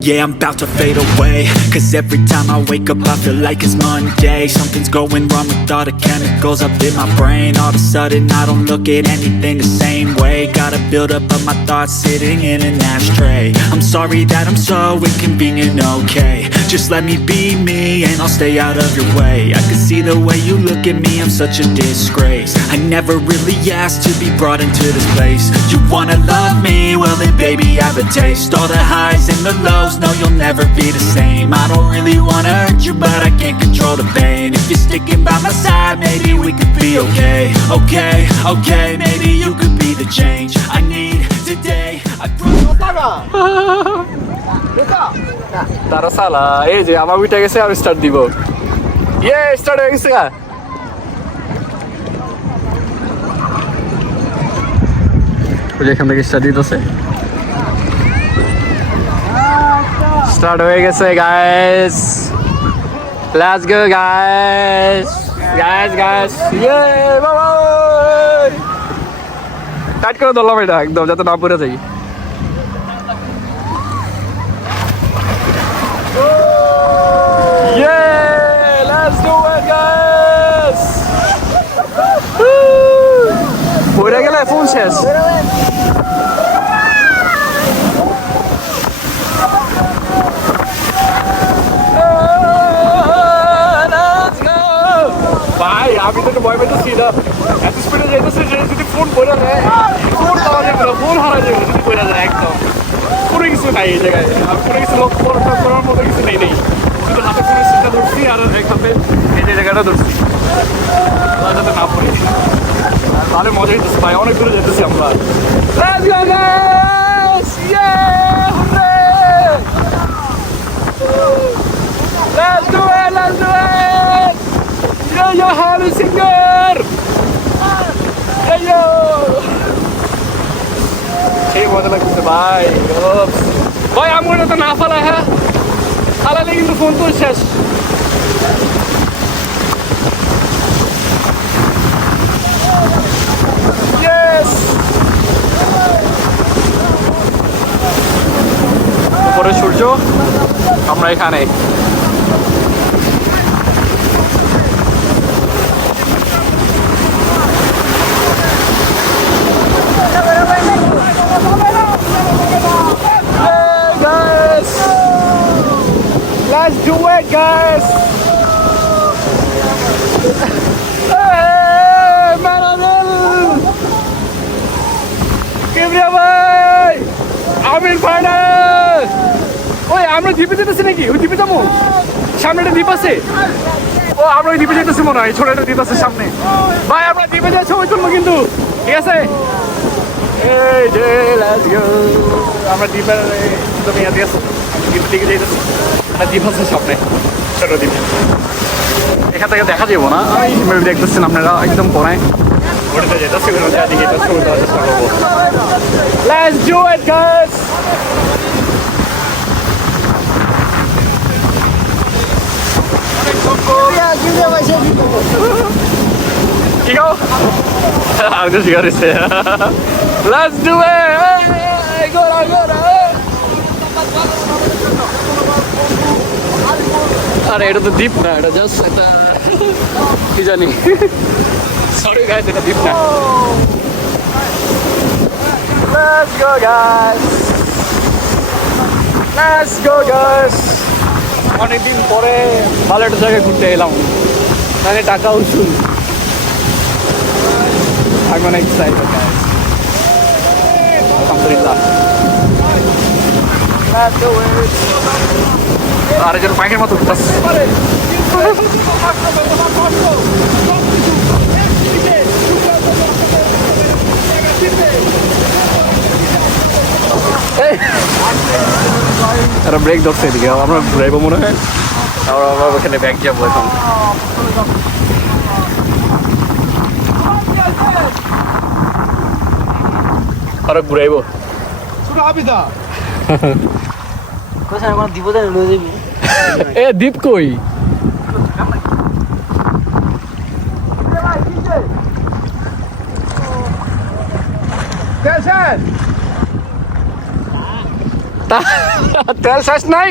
Yeah, I'm about to fade away. Cause every time I wake up I feel like it's Monday. Something's going wrong with all the chemicals up in my brain. All of a sudden I don't look at anything the same way. Gotta build up of my thoughts sitting in an ashtray. I'm sorry that I'm so inconvenient, okay. Just let me be me and I'll stay out of your way. I can see the way you look at me, I'm such a disgrace. I never really asked to be brought into this place. You wanna love me? Well then baby have a taste. All the highs and the lows, no you'll never be the same. I don't really wanna hurt you but I can't control the pain. If you're sticking by my side maybe we could be okay. Okay, maybe you could be the change I need today. I তারা সালা এই যে আমার উইটা গেছে আমি start দিব ইয়ে start হয়ে গেছে এখান থেকে স্টার্ট দিতেছে স্টার্ট হয়ে গেছে গাইস লেটস গো গাইস ইয়ে বাবা টাইট করে ধরলাম এটা একদম যাতে না পড়ে যাই পড়ে গেলে ফোন শেষ ভাই আমি তো ভয় পেতেছি না এত স্পিডে যেতেছে যে যদি ফোন পড়ে যায় ফোন পাওয়া যাবে না ফোন হারা যাবে যদি পড়ে যায় একদম কোনো কিছু নাই এই জায়গায় আমি কোনো কিছু লক্ষ্য করার মতো কিছু নেই শুধু হাতে ফোনের সিটটা ধরছি আর একসাথে এই যে জায়গাটা ধরছি যাতে না পড়ে তাহলে মজা হইতেছে ভাই অনেক দূরে যেতেছি আমরা Let's go guys! Yeah! Hooray! Let's do it! Yo, Harry Singer! Yo! সেই মজা লাগতেছে ভাই ভাই আমার তো না ফালা হ্যাঁ ফালালে কিন্তু ফোন তো শেষ Yes! উপরে সূর্য আমরা এখানে Let's do it, guys! Hey, Maradil! Kibriya bhai! Amin final! ওই আমরা দ্বীপে যেতেছি নাকি ওই দ্বীপে যাবো সামনে একটা দ্বীপ আছে ও আমরা ওই দ্বীপে যেতেছি মনে হয় ছোট একটা দ্বীপ আছে সামনে ভাই আমরা দ্বীপে যাচ্ছি ওই জন্য কিন্তু ঠিক আছে এই যে লেটস গো আমরা দ্বীপের তুমি ইয়াতে আছো দ্বীপের দিকে যাইতেছি একটা দ্বীপ আছে সামনে ছোট দ্বীপ এখান থেকে দেখা যাবো না আমি দেখতেছেন আপনারা একদম কোনায় ওটাতে যেতেছি ওদিকে এটা ছবি দেওয়ার চেষ্টা করবো let's do it guys Chico? I'm just gonna say let's do it! Hey, go! আরে এটা তো দ্বীপ না এটা জাস্ট একটা কি জানি সরি গাইস এটা দ্বীপ না Let's go guys অনেকদিন পরে ভালো একটা জায়গায় ঘুরতে এলাম মানে টাকা উসুল I'm gonna excited guys Alhamdulillah Let's do it আরেকজন পাখির মতো ঘুরতেছে একটা ব্রেক ধরছে এদিকে আমরা ঘুরাইবো মনে হয় আমরা ওখানে ব্যাগ যাবো এখন আরে ঘুরাইবো এ দীপ কই তেল শেষ নাই।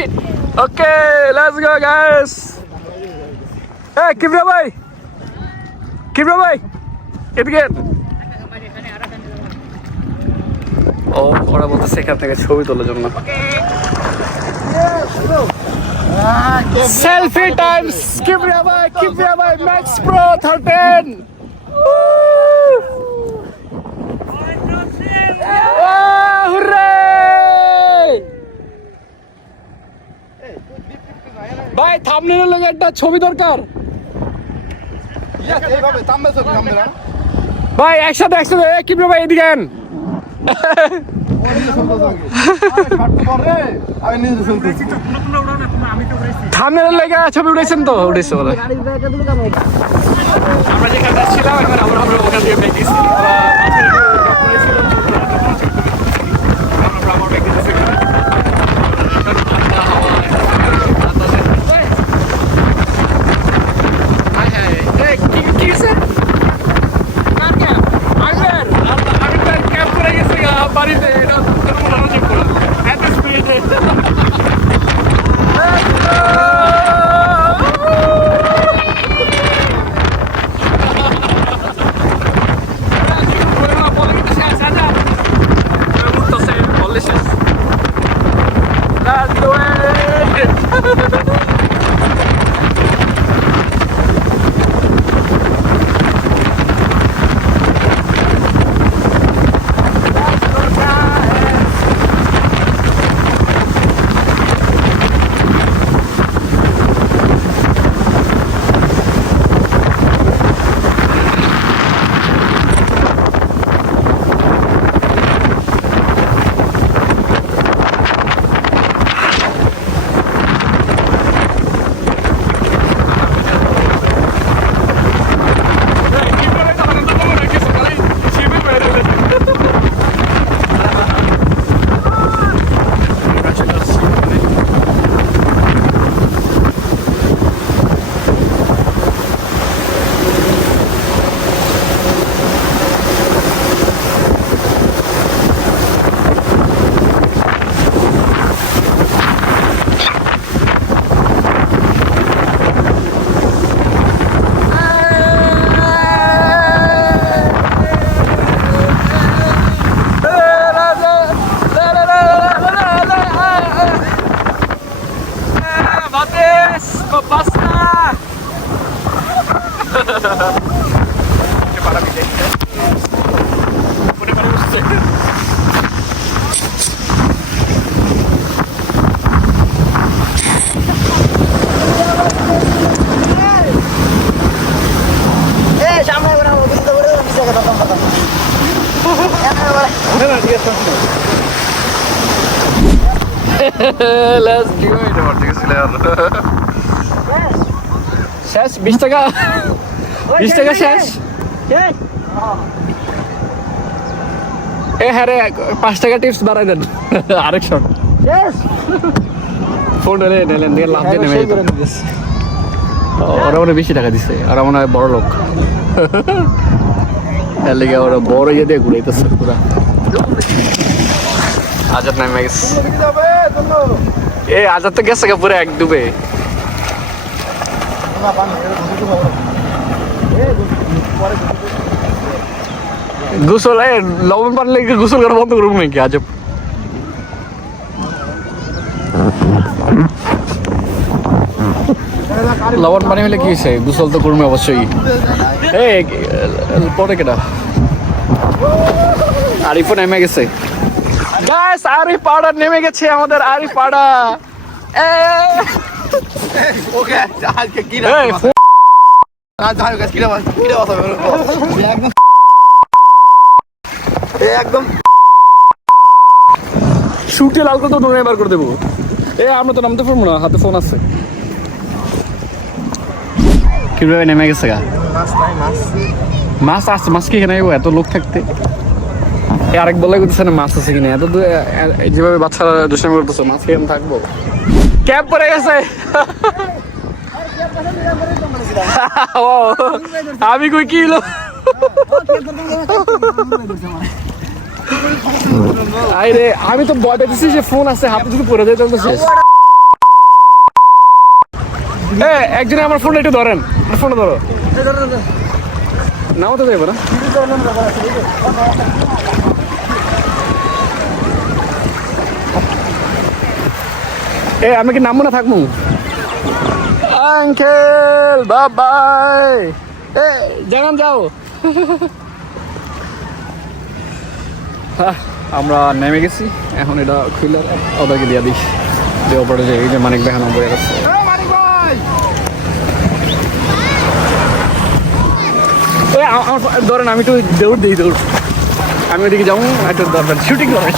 Okay let's go guys. এই কিবরা ভাই এদিকে। ও ওরা বলতেছে এখান থেকে ছবি তোলার জন্য। সেলফি টাইমস কিবরা ভাই ম্যাক্স প্রো 13। হুররে ভাই, থাম্বনেলের লাগে একটা ছবি দরকার ভাই। একসাথে কিবরা ভাই এদিকে আন। থাম্বনেলের লাগে ছবি উঠেছেন তো? উঠেছে বলে আমরা যেখানে ছিলাম এখন আমরা ওখান থেকে ব্যাগ দিচ্ছি। বাড়িতে এটা এত স্পিডে Let's do it. শেষ 20 টাকা 20 টাকা শেষ। এ হ্যাঁ রে 5 টাকা টিপস বাড়াই দেন আরেক শট। ফোন নিলেন দিয়ে লাভ দিয়ে নেমে ওরা মনে বেশি টাকা দিছে, ওরা মনে হয় বড় লোক, এর লেগে ওরা বড় ইয়ে দিয়ে ঘুরাইতেছে পুরা। আজাদ নামে গেছে, এ আজাদ তো গেছে পুরো এক ডুবে। গোসল লবণ পানলে গোসল করা বন্ধ করবো নাকি? আজব লবণ পানি হলে কি হয়েছে, গোসল তো করবে অবশ্যই। পরে কেটা আরিফও নেমে গেছে। গাইস আরিফ পাড়া নেমে গেছে, আমাদের আরিফ পাড়া। ওকে আজকে কি না একদম শুটে লাল করে তো নোংরা বার করে দেবো। আমরা তো নামতে পারবো না, হাতে ফোন আছে। কিভাবে নেমে গেছে গা? মাছ আছে, মাছ কি এখানে এত লোক থাকতে? আরেক বলে করতেছে না মাছ আছে কিনা, এত যেভাবে বাচ্চারা দুষ্টামি করতেছে, মাছ কি এখানে থাকবো? ক্যাপ পরে গেছে। আমি কই কি হলো? আরে আমি তো বয় পেতেছি যে ফোন আছে হাতে যদি পড়ে যায় তাহলে তো শেষ। একজনে আমার ফোনটা একটু ধরেন, ফোনটা ধরো। নাও তো যাইব না। আমি কি নামবো না থাকবো? আঙ্কেল বাবাই জানান যাও। আমরা নেমে গেছি, এখন এটা খুলে ওদেরকে দিয়ে দিই যে ওপরে যে এই যে মানিক ভাই নম্বর আছে। ধরেন আমি একটু দৌড় দিই, দৌড় আমি ওদিকে যাবো, একটু দরকার শুটিং করবে।